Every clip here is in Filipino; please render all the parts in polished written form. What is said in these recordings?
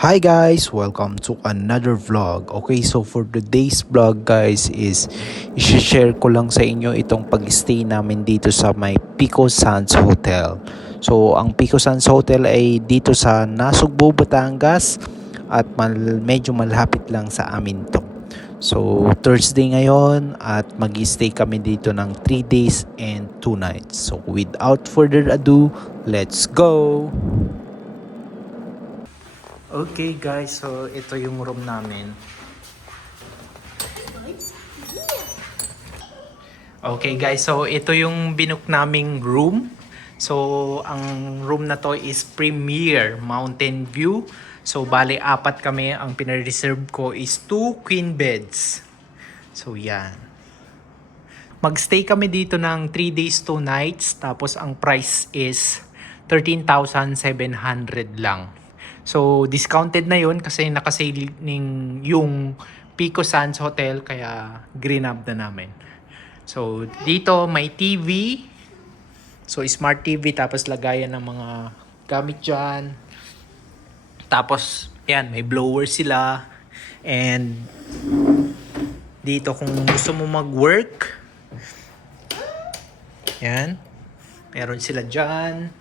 Hi guys! Welcome to another vlog. Okay, so for today's vlog guys is i-share ko lang sa inyo itong pag-stay namin dito sa may Pico Sands Hotel. So ang Pico Sands Hotel ay dito sa Nasugbu, Batangas at medyo malapit lang sa amin to. So Thursday ngayon at mag-stay kami dito ng 3 days and 2 nights. So without further ado, let's go! Okay guys, so ito yung room namin. Okay guys, so ito yung binook naming room. So ang room na to is Premier Mountain View. So bali apat kami, ang pinareserve ko is 2 queen beds. So yan. Magstay kami dito ng 3 days 2 nights, tapos ang price is 13,700 lang. So, discounted na yun kasi nakasailing yung Pico Sands Hotel kaya green up na namin. So, dito may TV. So, smart TV tapos lagayan ng mga gamit dyan. Tapos, yan, may blower sila. And, dito kung gusto mo mag-work, yan, meron sila dyan.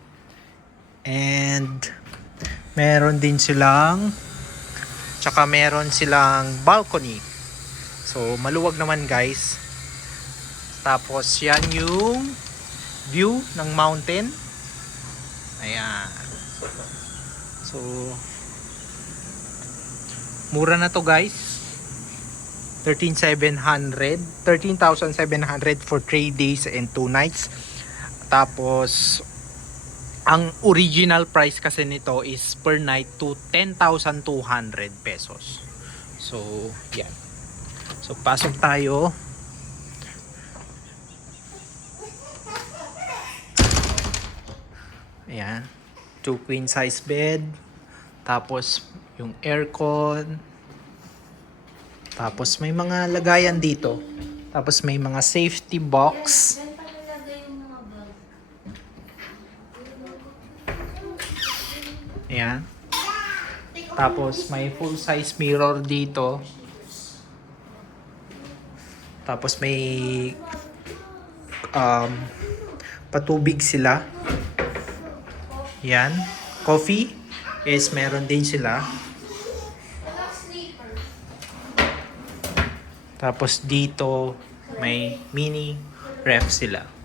And, meron din silang tsaka meron silang balcony. So maluwag naman guys. Tapos yan yung view ng mountain. Ayan. So mura na to guys. 13,700 for 3 days and 2 nights. Tapos ang original price kasi nito is per night to 10,200 pesos. So, yan. So, pasok tayo. Ayan. 2 queen size bed. Tapos, yung aircon. Tapos, may mga lagayan dito. Tapos, may mga safety box. Ayan. Tapos may full size mirror dito. Tapos may patubig sila. Yan. Coffee is meron din sila. Tapos dito may mini ref sila.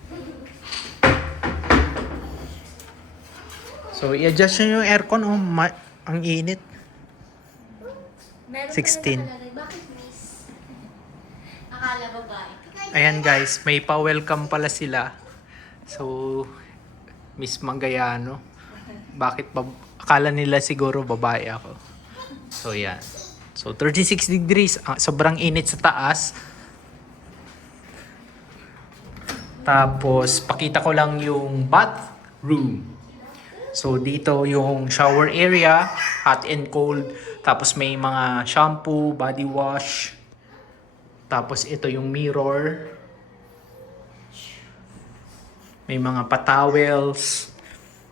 So, i-adjust nyo yung aircon. Oh, ang init. 16. Bakit miss? Akala babae. Ayan guys, may pa-welcome pala sila. So, Miss Manggayano. Bakit akala nila siguro babae ako. So, yan. So, 36 degrees. Sobrang init sa taas. Tapos, pakita ko lang yung bathroom. So, dito yung shower area, hot and cold. Tapos, may mga shampoo, body wash. Tapos, ito yung mirror. May mga patowels,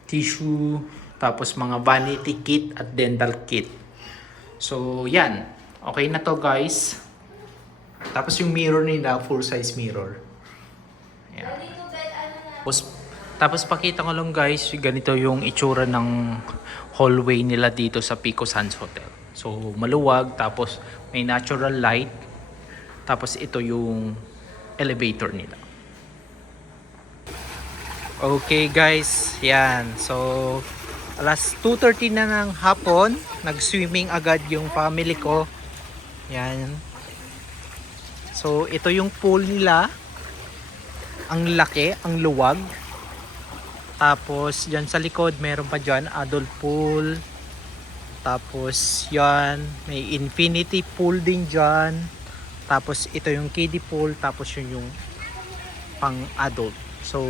tissue, tapos mga vanity kit at dental kit. So, yan. Okay na to guys. Tapos, yung mirror nila, full size mirror. Yan. Tapos pakita ko lang guys, ganito yung itsura ng hallway nila dito sa Pico Sands Hotel. So maluwag, tapos may natural light. Tapos ito yung elevator nila. Okay guys, yan. So alas 2:30 na ng hapon, nag-swimming agad yung family ko. Yan. So ito yung pool nila. Ang laki, ang luwag. Tapos, yan sa likod, meron pa dyan, adult pool. Tapos, yan, may infinity pool din dyan. Tapos, ito yung kiddie pool. Tapos, yun yung pang adult. So,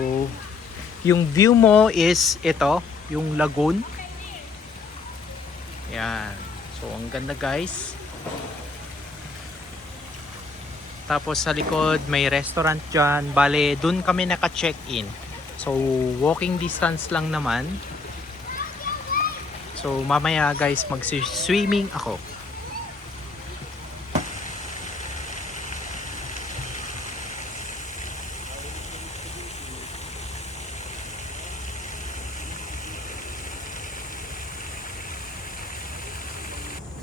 yung view mo is ito, yung lagoon. Yan. So, ang ganda guys. Tapos, sa likod, may restaurant dyan. Bale, dun kami naka-check-in. So, walking distance lang naman. So mamaya guys mag-swimming ako.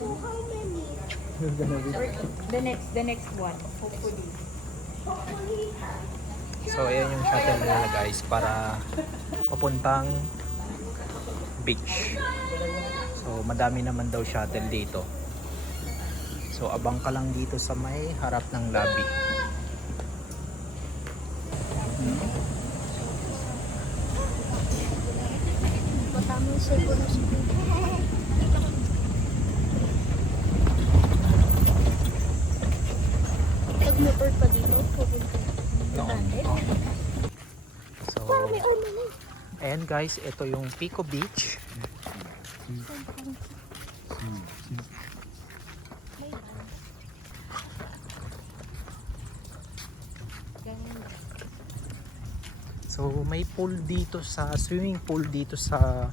So how many? The next one, hopefully. So ayan yung shuttle nila guys para papuntang beach. So madami naman daw shuttle dito. So abang ka lang dito sa may harap ng lobby. Matami siguro siguro. Nag-motor pa dito. Pupunta. Noon. So May ano na. ayan guys, ito yung Pico Beach. So may pool dito sa swimming pool dito sa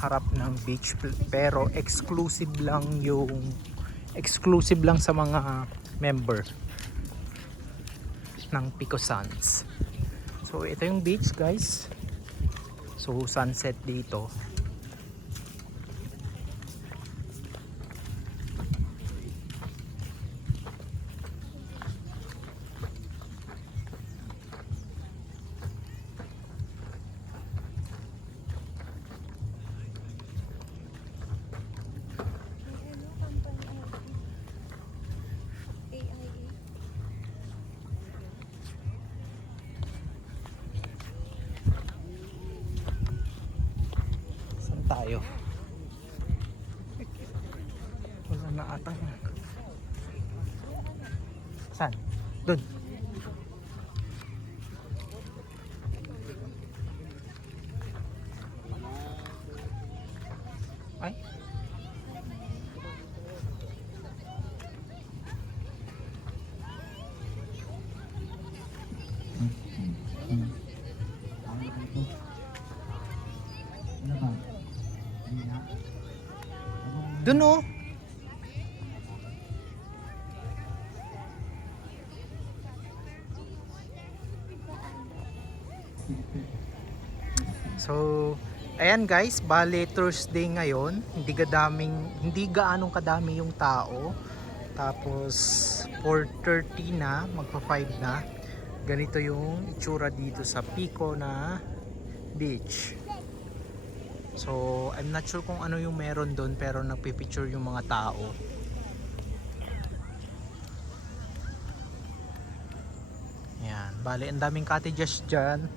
harap ng beach, pero exclusive lang sa mga member ng Pico Sands. So ito yung beach guys. So sunset dito. Saan tayo? Wala na ata. Saan? Doon. Ay. Doon oh. So, ayan guys, bale Thursday ngayon, hindi gaanong kadami yung tao. Tapos 4:30 na, magpa 5 na. Ganito yung itsura dito sa Pico na beach. So, I'm not sure kung ano yung meron doon, pero nagpipicture yung mga tao. Yan, bale ang daming cottages dyan.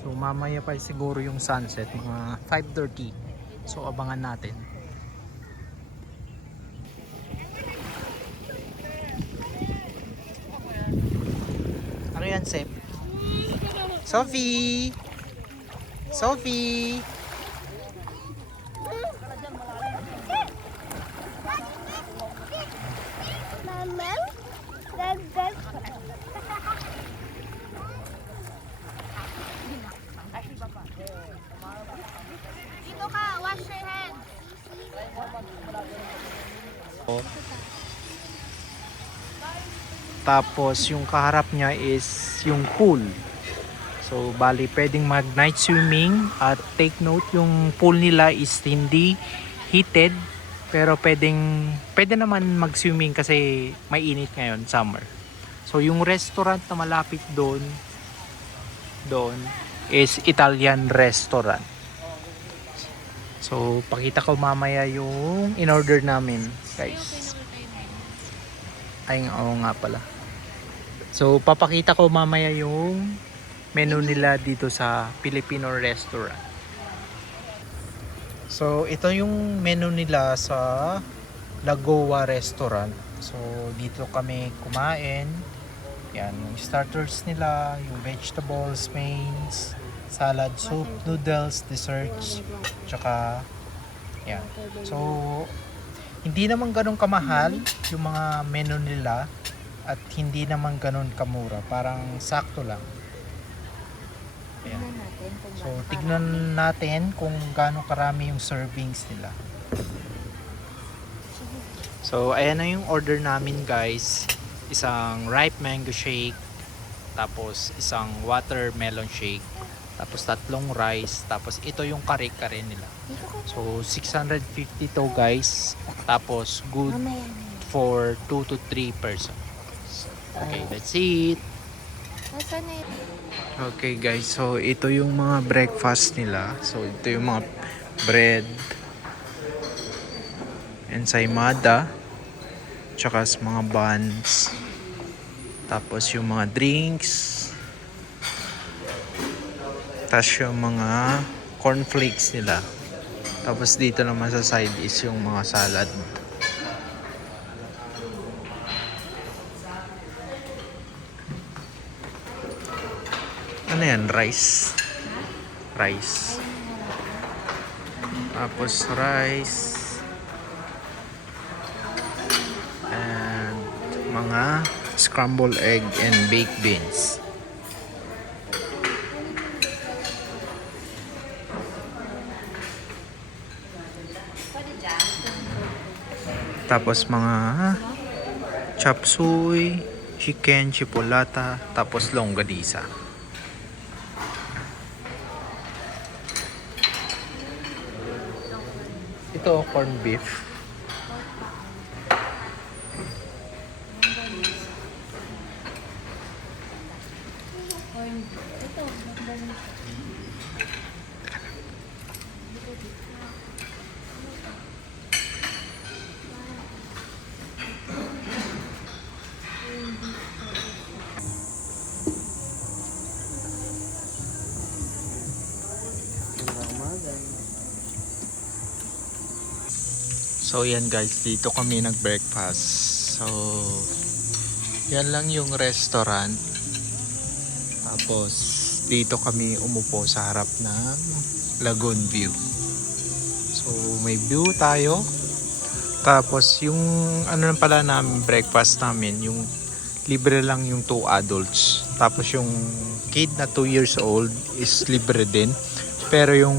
So mamaya pa siguro yung sunset, mga 5:30. So abangan natin. Ano yan, Sep? Sophie! Sophie! Mama, gagag. Dito ka, wash your hands. Tapos yung kaharap niya is yung pool. So bali pwedeng mag night swimming, at take note yung pool nila is hindi heated, pero pwede naman mag swimming kasi may init ngayon, summer. So yung restaurant na malapit doon is Italian restaurant. So pakita ko mamaya yung in order namin guys. Ay oo nga pala. So papakita ko mamaya yung menu nila dito sa Filipino restaurant. So ito yung menu nila sa Lagoa restaurant. So dito kami kumain. Yan, yung starters nila, yung vegetables, mains, salad, soup, noodles, desserts, tsaka yan. So hindi naman ganun kamahal yung mga menu nila. At hindi naman ganun kamura, parang sakto lang. Ayan. Tingnan natin kung So, tignan natin kung gaano karami yung servings nila. So, ayan na yung order namin guys. Isang ripe mango shake, tapos isang watermelon shake, tapos tatlong rice, tapos ito yung kare-kare nila. So, 650 to guys. Tapos, good for 2 to 3 person. Okay, let's eat. Nasaan na yun? Okay guys, so ito yung mga breakfast nila. So ito yung mga bread, ensaymada, tsaka sa mga buns. Tapos yung mga drinks. Tapos yung mga cornflakes nila. Tapos dito naman sa side is yung mga salad. Ano yan? Rice. Rice. Tapos rice. And mga scrambled egg and baked beans. Tapos mga chop suey, chicken, chipolata, tapos longganisa. Ito, corned beef. So yan guys, dito kami nag-breakfast. So yan lang yung restaurant. Tapos dito kami umupo sa harap ng Lagoon View. So may view tayo. Tapos yung ano pala namin breakfast namin, yung libre lang yung 2 adults. Tapos yung kid na 2 years old is libre din. Pero yung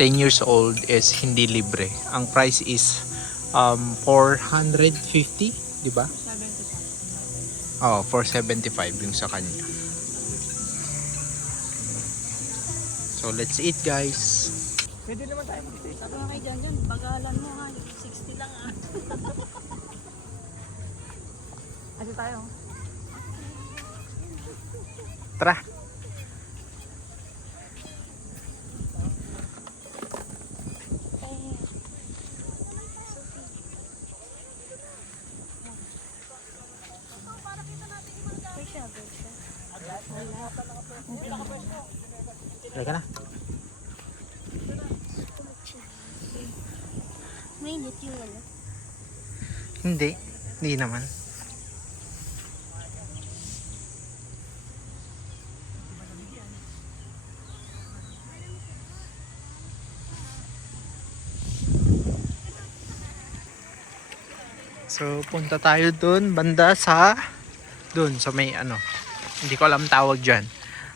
10 years old is hindi libre. Ang price is 450, di ba? 75. Oh, 475 yung sa kanya. So let's eat guys. Pwede naman tayo mag-stay. Sabi nga kay Janjan, bagalan mo ha, 60 lang ah. Kasi tayo. Tara. Teka na. Mainit yung ano. Hindi naman. So punta tayo dun banda sa may ano, hindi ko alam tawag dyan.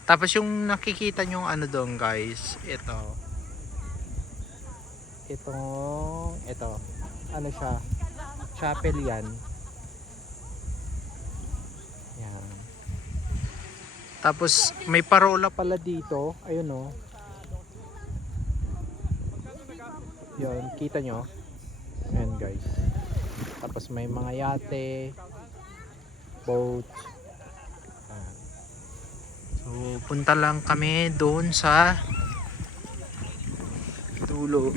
Tapos yung nakikita nyo ano doon guys, ito ano siya, chapel yan. Yan. Tapos may parola pala dito, ayun o. Yun, kita nyo. Ayan guys. Tapos may mga yate, boat. So punta lang kami doon sa dulo.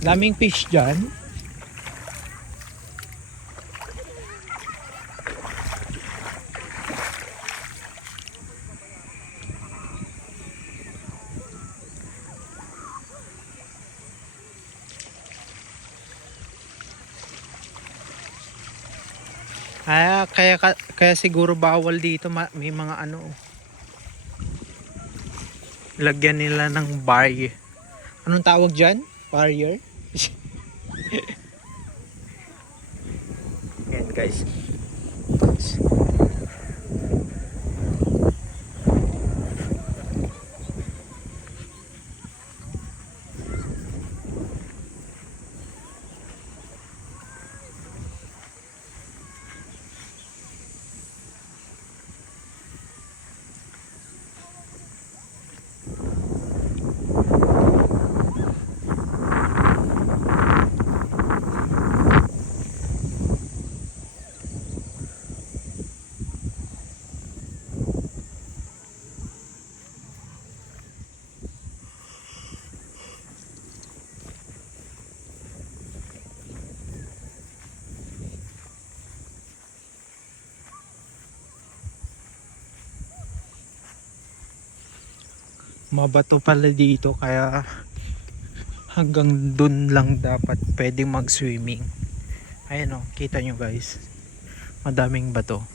Daming fish dyan. Kaya siguro bawal dito, may mga ano. Lagyan nila ng bar. Anong tawag diyan? Barrier? guys. Mabato pala dito kaya hanggang dun lang dapat pwedeng mag-swimming. Ayan o, kita nyo guys. Madaming bato.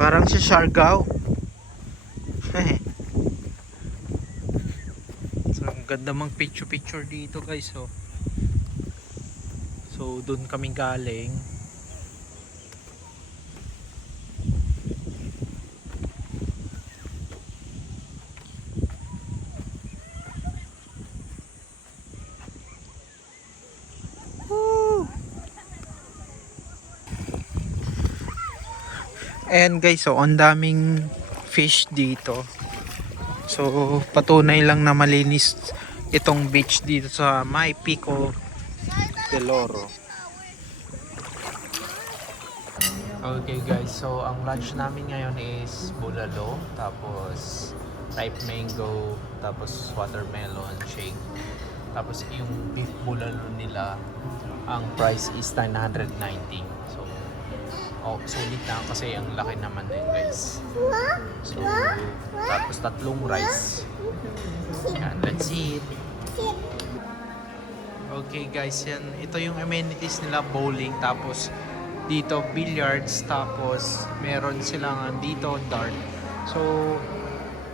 Parang si Siargao. So, ang ganda mang picture dito guys. So doon kami galing. And guys, so ang daming fish dito. So patunay lang na malinis itong beach dito sa May Pico del Oro. Okay guys, so ang lunch namin ngayon is bulalo, tapos ripe mango, tapos watermelon shake. Tapos yung beef bulalo nila, ang price is 990. So sulit na kasi ang laki naman din guys. So tapos tatlong rice. Yan, let's eat. Okay guys, yan. Ito yung amenities nila, bowling, tapos dito billiards, tapos meron silang dito dart. So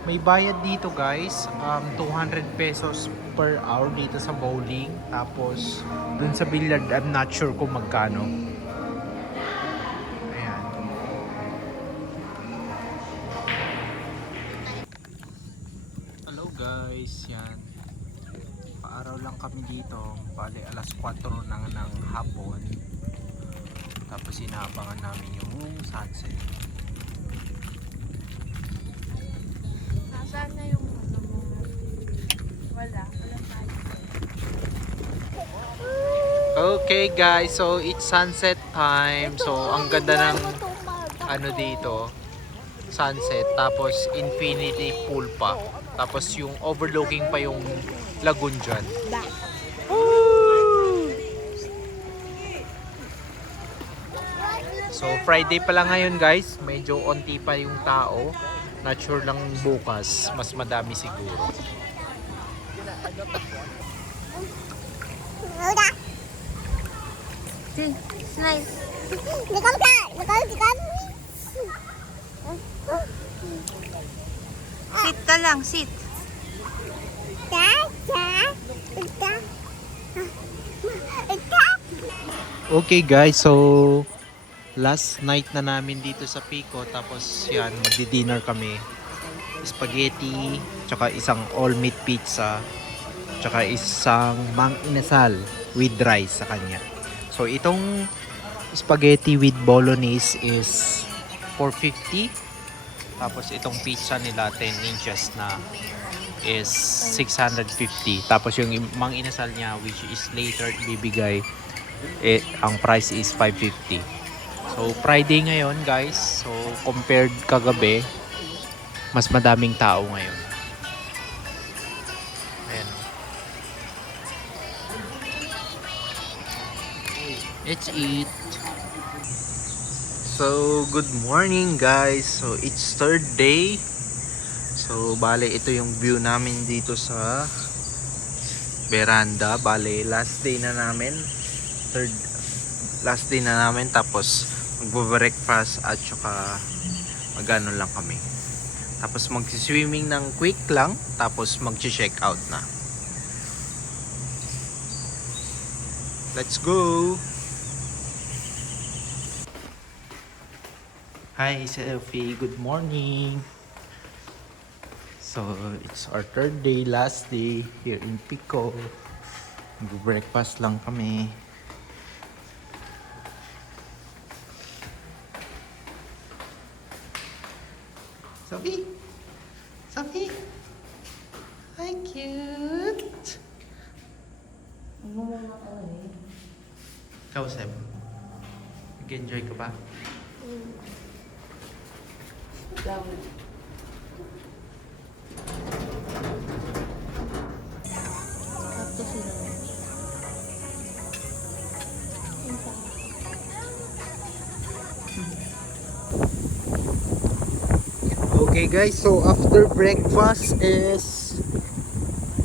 may bayad dito guys, 200 pesos per hour dito sa bowling. Tapos dun sa billiard, I'm not sure kung magkano. Ayan. Hello guys, yan. Paaraw lang kami dito, bali alas 4 ng hapon. Tapos inaabangan namin yung sunset. Nasaan na yung ano mo? Wala tayo. Okay guys, so it's sunset time. So ang ganda ng ano dito, sunset, tapos infinity pool pa. Tapos yung overlooking pa yung lagoon dyan. So Friday pa lang ngayon guys, medyo onti pa yung tao. Not sure lang bukas, mas madami siguro. Nice. Sit ka lang, sit. Okay guys, so last night na namin dito sa Pico, tapos yan, magdi-dinner kami. Spaghetti, tsaka isang all meat pizza, tsaka isang mang inasal with rice sa kanya. So itong spaghetti with bolognese is 450. Tapos itong pizza nila 10 inches na is 650. Tapos yung mang inasal niya, which is later bibigay, ang price is 550. So Friday ngayon guys, so compared kagabi, Mas madaming tao ngayon. Ayan. Let's eat. So, good morning guys. So, it's third day. So, bale, ito yung view namin dito sa veranda. Bale, last day na namin. Last day na namin. Tapos, magbo-breakfast at saka magano lang kami. Tapos, mag-swimming ng quick lang. Tapos, mag-check out na. Let's go! Hi, Selfie. Good morning. So, it's our third day, last day here in Pico. Mag-breakfast lang kami. Sophie? Sophie? Hi, cute! Ikaw, Seb? Nag-enjoy ka ba? Okay guys, so after breakfast is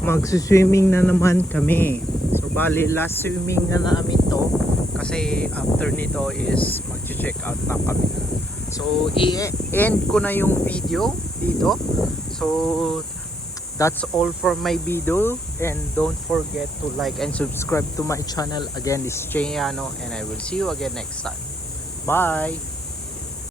magsuswimming na naman kami. So bali last swimming na namin to kasi after nito is mag-check out na kami. So i-end ko na yung video dito. So that's all for my video, and don't forget to like and subscribe to my channel. Again, this is Cheyano, and I will see you again next time. Bye!